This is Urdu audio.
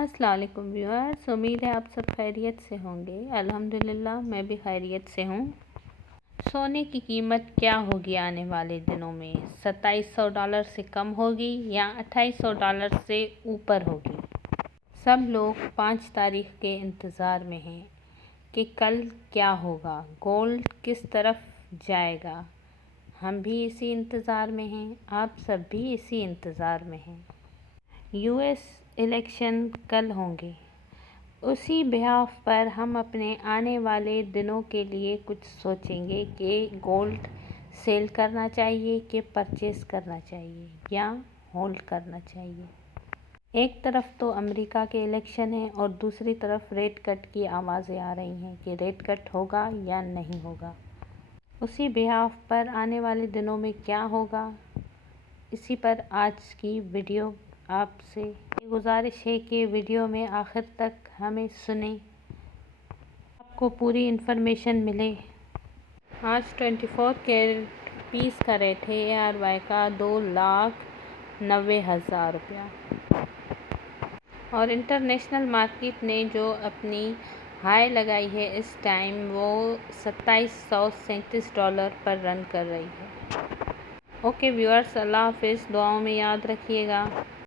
السلام علیکم ویورز، امید ہے آپ سب خیریت سے ہوں گے۔ الحمدللہ میں بھی خیریت سے ہوں۔ سونے کی قیمت کیا ہوگی آنے والے دنوں میں؟ $2700 سے کم ہوگی یا $2800 سے اوپر ہوگی؟ سب لوگ 5 تاریخ کے انتظار میں ہیں کہ کل کیا ہوگا، گولڈ کس طرف جائے گا۔ ہم بھی اسی انتظار میں ہیں، آپ سب بھی اسی انتظار میں ہیں۔ US الیکشن کل ہوں گے، اسی بحاف پر ہم اپنے آنے والے دنوں کے لیے کچھ سوچیں گے کہ گولڈ سیل کرنا چاہیے کہ پرچیز کرنا چاہیے یا ہولڈ کرنا چاہیے۔ ایک طرف تو امریکہ کے الیکشن ہیں اور دوسری طرف ریٹ کٹ کی آوازیں آ رہی ہیں کہ ریٹ کٹ ہوگا یا نہیں ہوگا۔ اسی بحاف پر آنے والے دنوں میں کیا ہوگا، اسی پر آج کی ویڈیو آپ سے گزارش ہے کہ ویڈیو میں آخر تک ہمیں سنیں، آپ کو پوری انفارمیشن ملے۔ آج 24 کیرٹ پیس کا ریٹ ہے ARY کا $2,90,000 اور انٹرنیشنل مارکیٹ نے جو اپنی ہائی لگائی ہے اس ٹائم وہ $2737 پر رن کر رہی ہے۔ اوکے ویورز، اللہ حافظ، دعاؤں میں یاد رکھیے گا۔